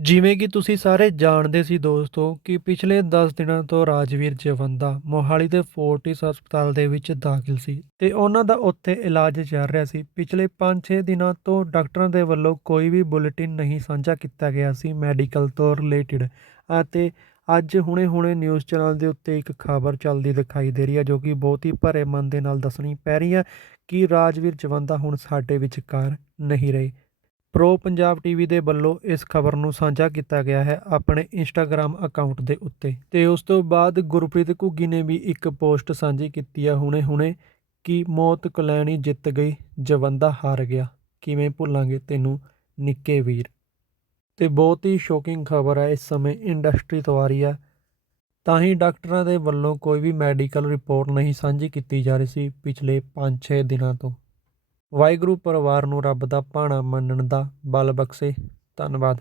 ਜਿਵੇਂ ਕਿ ਤੁਸੀਂ ਸਾਰੇ ਜਾਣਦੇ ਸੀ ਦੋਸਤੋ ਕਿ ਪਿਛਲੇ 10 ਦਿਨਾਂ ਤੋਂ ਰਾਜਵੀਰ ਜਵੰਦਾ ਮੋਹਾਲੀ ਦੇ ਫੋਰਟਿਸ ਹਸਪਤਾਲ ਦੇ ਵਿੱਚ ਦਾਖਲ ਸੀ ਤੇ ਉਹਨਾਂ ਦਾ ਉੱਥੇ ਇਲਾਜ ਚੱਲ ਰਿਹਾ ਸੀ। ਪਿਛਲੇ 5-6 ਦਿਨਾਂ ਤੋਂ ਡਾਕਟਰਾਂ ਦੇ ਵੱਲੋਂ ਕੋਈ ਵੀ ਬੁਲੇਟਿਨ ਨਹੀਂ ਸਾਂਝਾ ਕੀਤਾ ਗਿਆ ਸੀ ਮੈਡੀਕਲ ਤੋਂ ਰਿਲੇਟਡ ਅਤੇ ਅੱਜ ਹੁਣੇ-ਹੁਣੇ ਨਿਊਜ਼ ਚੈਨਲ ਦੇ ਉੱਤੇ ਇੱਕ ਖਬਰ ਚੱਲਦੀ ਦਿਖਾਈ ਦੇ ਰਹੀ ਹੈ ਜੋ ਕਿ ਬਹੁਤ ਹੀ ਭਰੇ ਮਨ ਦੇ ਨਾਲ ਦੱਸਣੀ ਪੈ ਰਹੀ ਹੈ ਕਿ ਰਾਜਵੀਰ ਜਵੰਦਾ ਹੁਣ ਸਾਡੇ ਵਿਚਕਾਰ ਨਹੀਂ ਰਹੇ। ਪ੍ਰੋ ਪੰਜਾਬ ਟੀਵੀ ਦੇ ਵੱਲੋਂ ਇਸ ਖਬਰ ਨੂੰ ਸਾਂਝਾ ਕੀਤਾ ਗਿਆ ਹੈ ਆਪਣੇ ਇੰਸਟਾਗ੍ਰam ਅਕਾਊਂਟ ਦੇ ਉੱਤੇ। ਤੇ ਉਸ ਤੋਂ ਬਾਅਦ ਗੁਰਪ੍ਰੀਤ ਘੁੱਗੀ ਨੇ ਵੀ ਇੱਕ ਪੋਸਟ ਸਾਂਝੀ ਕੀਤੀ ਹੈ ਹੁਣੇ-ਹੁਣੇ ਕਿ ਮੌਤ ਕਲੈਣੀ ਜਿੱਤ ਗਈ, ਜਵੰਦਾ ਹਾਰ ਗਿਆ। ਕਿਵੇਂ ਭੁੱਲਾਂਗੇ ਤੈਨੂੰ ਨਿੱਕੇ ਵੀਰ? ਤੇ ਬਹੁਤ ਹੀ ਸ਼ੋਕਿੰਗ ਖਬਰ ਹੈ ਇਸ ਸਮੇਂ ਇੰਡਸਟਰੀ ਤੋਂ ਆ ਰਹੀ ਹੈ ਤਾਂ ਹੀ ਡਾਕਟਰਾਂ ਦੇ ਵੱਲੋਂ ਕੋਈ ਵੀ ਮੈਡੀਕਲ ਰਿਪੋਰਟ ਨਹੀਂ ਸਾਂਝੀ ਕੀਤੀ ਜਾ ਰਹੀ ਸੀ ਪਿਛਲੇ 5-6 ਦਿਨਾਂ ਤੋਂ। ਵਾਹਿਗੁਰੂ ਪਰਿਵਾਰ ਨੂੰ ਰੱਬ ਦਾ ਭਾਣਾ ਮੰਨਣ ਦਾ ਬਲ ਬਖਸ਼ੇ। ਧੰਨਵਾਦ।